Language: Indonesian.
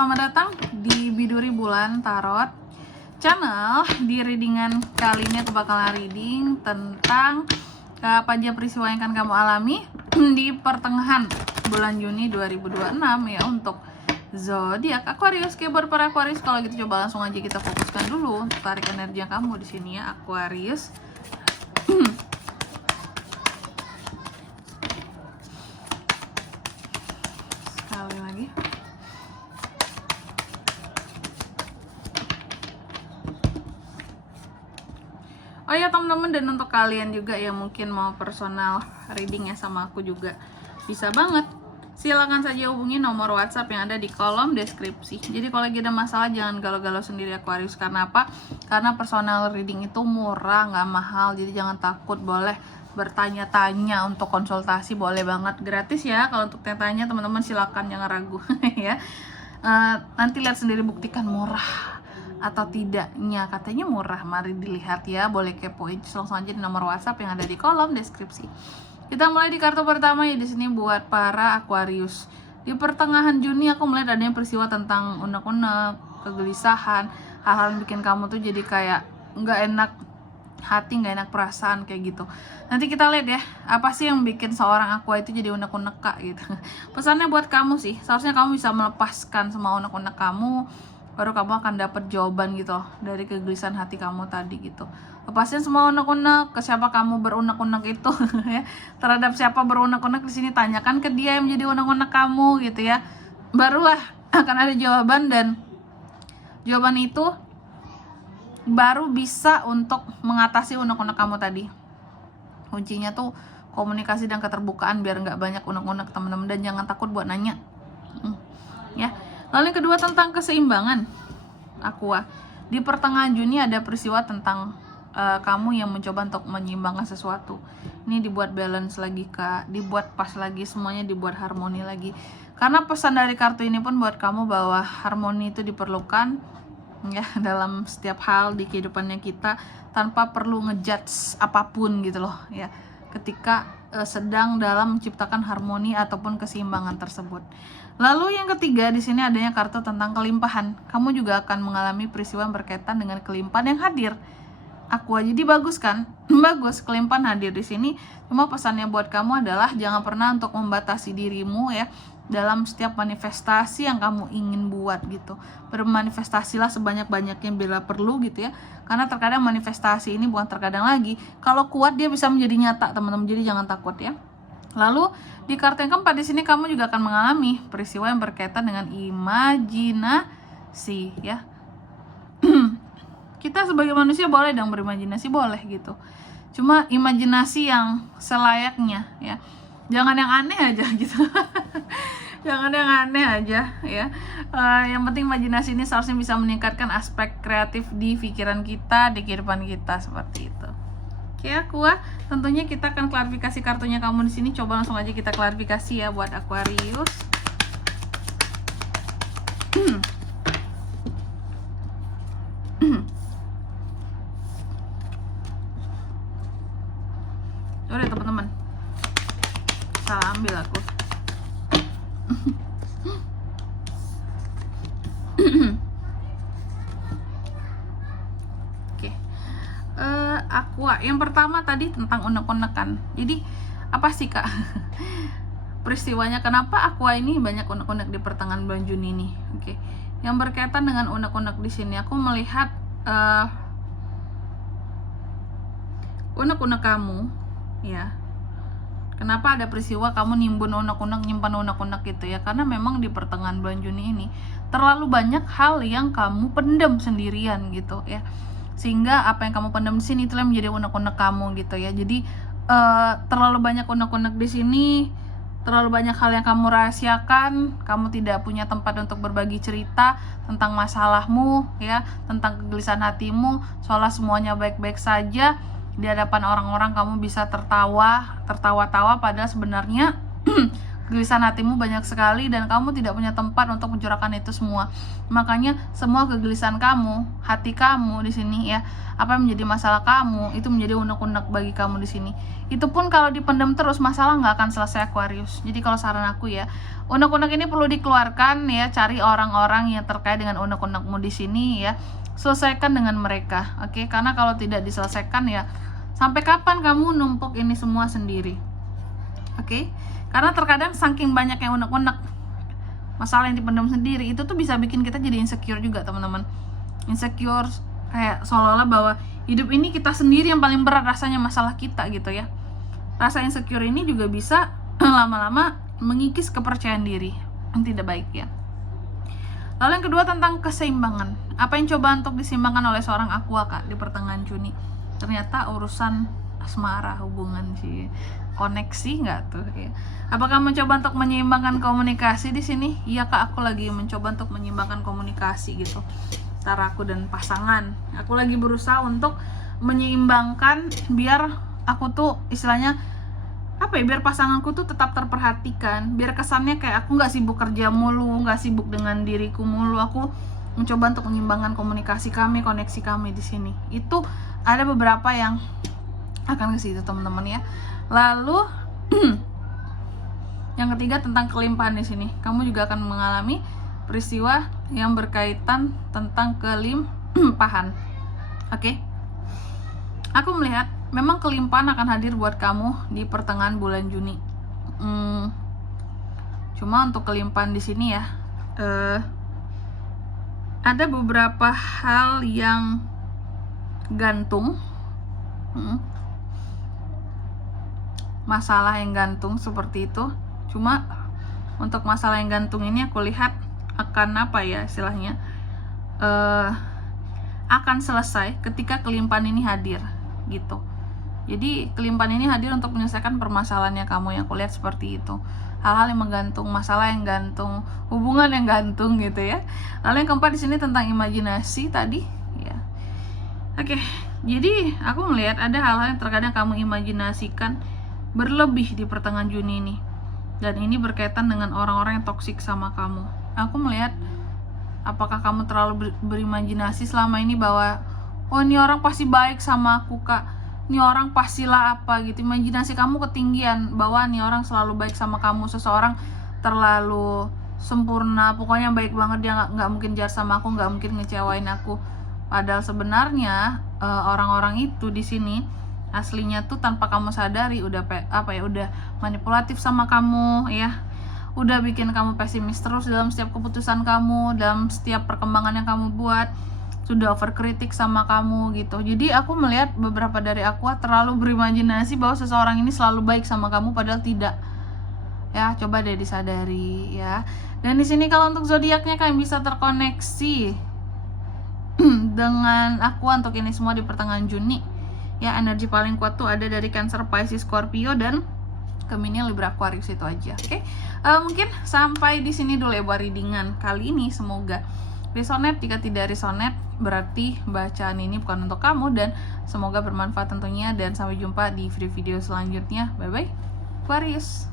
selamat datang di Biduri Bulan Tarot Channel. Di readingan kali ini aku bakalan reading tentang apa aja peristiwa yang akan kamu alami di pertengahan bulan Juni 2026 ya, untuk zodiak Aquarius. Keyboard para Aquarius, kalau gitu coba langsung aja kita fokuskan dulu untuk tarik energi kamu di sini ya, Aquarius. Sekali lagi. Oh ya teman-teman, dan untuk kalian juga yang mungkin mau personal reading ya sama aku juga bisa banget. Silakan saja hubungi nomor WhatsApp yang ada di kolom deskripsi. Jadi kalau lagi ada masalah jangan galau-galau sendiri Aquarius. Karena apa? Karena personal reading itu murah, nggak mahal. Jadi jangan takut, boleh bertanya-tanya untuk konsultasi, boleh banget, gratis ya. Kalau untuk tanya teman-teman silakan, jangan ragu ya. Nanti lihat sendiri, buktikan murah atau tidaknya. Katanya murah, mari dilihat ya, boleh kepoin langsung aja di nomor WhatsApp yang ada di kolom deskripsi. Kita mulai di kartu pertama ya, di sini buat para Aquarius. Di pertengahan Juni aku melihat adanya peristiwa tentang unek-unek, kegelisahan, hal-hal yang bikin kamu tuh jadi kayak nggak enak hati, nggak enak perasaan kayak gitu. Nanti kita lihat ya, apa sih yang bikin seorang Aqua itu jadi unek-unek kak gitu. Pesannya buat kamu sih, seharusnya kamu bisa melepaskan semua unek-unek kamu, baru kamu akan dapat jawaban gitu loh dari kegelisahan hati kamu tadi gitu. Lepasin semua unek-unek, ke siapa kamu berunek-unek itu ya. Terhadap siapa berunek-unek di sini, tanyakan ke dia yang menjadi unek-unek kamu gitu ya. Barulah akan ada jawaban, dan jawaban itu baru bisa untuk mengatasi unek-unek kamu tadi. Kuncinya tuh komunikasi dan keterbukaan biar nggak banyak unek-unek teman-teman, dan jangan takut buat nanya. Ya. Lalu yang kedua tentang keseimbangan Aqua. Di pertengahan Juni ada peristiwa tentang kamu yang mencoba untuk menyeimbangkan sesuatu. Ini dibuat balance lagi kak, dibuat pas lagi, semuanya dibuat harmoni lagi. Karena pesan dari kartu ini pun buat kamu bahwa harmoni itu diperlukan ya dalam setiap hal di kehidupannya kita, tanpa perlu ngejudge apapun gitu loh ya, ketika sedang dalam menciptakan harmoni ataupun keseimbangan tersebut. Lalu yang ketiga di sini adanya kartu tentang kelimpahan. Kamu juga akan mengalami peristiwa yang berkaitan dengan kelimpahan yang hadir Aqua. Jadi bagus kan? Bagus, kelimpahan hadir di sini. Cuma pesannya buat kamu adalah jangan pernah untuk membatasi dirimu ya dalam setiap manifestasi yang kamu ingin buat gitu. Bermanifestasilah sebanyak-banyaknya bila perlu gitu ya. Karena terkadang manifestasi ini bukan terkadang lagi, kalau kuat dia bisa menjadi nyata teman-teman. Jadi jangan takut ya. Lalu di kartu yang keempat di sini kamu juga akan mengalami peristiwa yang berkaitan dengan imajinasi ya. Kita sebagai manusia boleh dong berimajinasi, boleh gitu. Cuma imajinasi yang selayaknya ya. Jangan yang aneh aja gitu. Jangan yang aneh aja ya. Yang penting imajinasi ini seharusnya bisa meningkatkan aspek kreatif di pikiran kita, di kehidupan kita, seperti itu. Oke Aqua, tentunya kita akan klarifikasi kartunya kamu di sini. Coba langsung aja kita klarifikasi ya buat Aquarius. Udah teman-teman, salah ambil aku. Oke, Aqua, yang pertama tadi tentang unek-unekan. Jadi apa sih kak peristiwanya, kenapa Aqua ini banyak unek-unek di pertengahan bulan Juni ini? Oke, yang berkaitan dengan unek-unek di sini aku melihat unek-unek kamu ya. Kenapa ada peristiwa kamu nimbun unek-unek, nyimpan unek-unek gitu ya? Karena memang di pertengahan bulan Juni ini terlalu banyak hal yang kamu pendam sendirian gitu ya. Sehingga apa yang kamu pendam di sini itulah menjadi unek-unek kamu gitu ya. Jadi terlalu banyak unek-unek di sini, terlalu banyak hal yang kamu rahasiakan, kamu tidak punya tempat untuk berbagi cerita tentang masalahmu ya, tentang kegelisahan hatimu, seolah semuanya baik-baik saja. Di hadapan orang-orang kamu bisa tertawa-tawa, padahal sebenarnya Kegelisahan hatimu banyak sekali dan kamu tidak punya tempat untuk mencurahkan itu semua. Makanya semua kegelisahan kamu, hati kamu di sini ya, apa yang menjadi masalah kamu, itu menjadi unek-unek bagi kamu di sini. Itu pun kalau dipendam terus, masalah nggak akan selesai, Aquarius. Jadi kalau saran aku ya, unek-unek ini perlu dikeluarkan ya, cari orang-orang yang terkait dengan unek-unekmu di sini ya. Selesaikan dengan mereka, oke? Karena kalau tidak diselesaikan ya, sampai kapan kamu numpuk ini semua sendiri? Oke? Karena terkadang saking banyak yang unek-unek, masalah yang dipendam sendiri, itu tuh bisa bikin kita jadi insecure juga, teman-teman. Insecure kayak seolah-olah bahwa hidup ini kita sendiri yang paling berat rasanya masalah kita gitu ya. Rasa insecure ini juga bisa lama-lama mengikis kepercayaan diri, yang tidak baik ya. Lalu yang kedua tentang keseimbangan. Apa yang coba untuk diseimbangkan oleh seorang Aqua, Kak, di pertengahan Juni? Ternyata urusan asmara, hubungan sih, koneksi nggak tuh ya. Apakah mencoba untuk menyeimbangkan komunikasi di sini? Iya, Kak, aku lagi mencoba untuk menyeimbangkan komunikasi gitu antara aku dan pasangan. Aku lagi berusaha untuk menyeimbangkan biar aku tuh istilahnya apa ya, biar pasanganku tuh tetap terperhatikan, biar kesannya kayak aku nggak sibuk kerja mulu, nggak sibuk dengan diriku mulu. Aku mencoba untuk menyeimbangkan komunikasi kami, koneksi kami di sini. Itu ada beberapa yang akan ke situ, teman-teman ya. Lalu yang ketiga tentang kelimpahan di sini. Kamu juga akan mengalami peristiwa yang berkaitan tentang kelimpahan. Oke. Aku melihat memang kelimpahan akan hadir buat kamu di pertengahan bulan Juni. Cuma untuk kelimpahan di sini ya, ada beberapa hal yang gantung. Masalah yang gantung seperti itu. Cuma untuk masalah yang gantung ini aku lihat akan apa ya istilahnya, akan selesai ketika kelimpahan ini hadir gitu. Jadi kelimpahan ini hadir untuk menyelesaikan permasalahannya kamu, yang aku lihat seperti itu. Hal-hal yang menggantung, masalah yang gantung, hubungan yang gantung gitu ya. Lalu yang keempat di sini tentang imajinasi tadi ya. Oke, jadi aku melihat ada hal-hal yang terkadang kamu imajinasikan berlebih di pertengahan Juni ini. Dan ini berkaitan dengan orang-orang yang toksik sama kamu. Aku melihat apakah kamu terlalu berimajinasi selama ini bahwa oh ini orang pasti baik sama aku, Kak, ini orang pastilah apa gitu. Imajinasi kamu ketinggian bahwa ini orang selalu baik sama kamu, seseorang terlalu sempurna, pokoknya baik banget, dia nggak mungkin jahat sama aku, nggak mungkin ngecewain aku. Padahal sebenarnya orang-orang itu di sini aslinya tuh tanpa kamu sadari udah udah manipulatif sama kamu ya, udah bikin kamu pesimis terus dalam setiap keputusan kamu, dalam setiap perkembangan yang kamu buat, sudah overkritik sama kamu gitu. Jadi aku melihat beberapa dari aku terlalu berimajinasi bahwa seseorang ini selalu baik sama kamu, padahal tidak ya. Coba deh disadari ya. Dan di sini kalau untuk zodiaknya kalian bisa terkoneksi dengan aku untuk ini semua di pertengahan Juni. Ya, energi paling kuat tuh ada dari Cancer, Pisces, Scorpio, dan Gemini, Libra, Aquarius itu aja. Oke. Mungkin sampai di sini dulu ya buat readingan kali ini. Semoga resonate. Jika tidak resonate, berarti bacaan ini bukan untuk kamu, dan semoga bermanfaat tentunya. Dan sampai jumpa di video-video selanjutnya. Bye bye, Aquarius.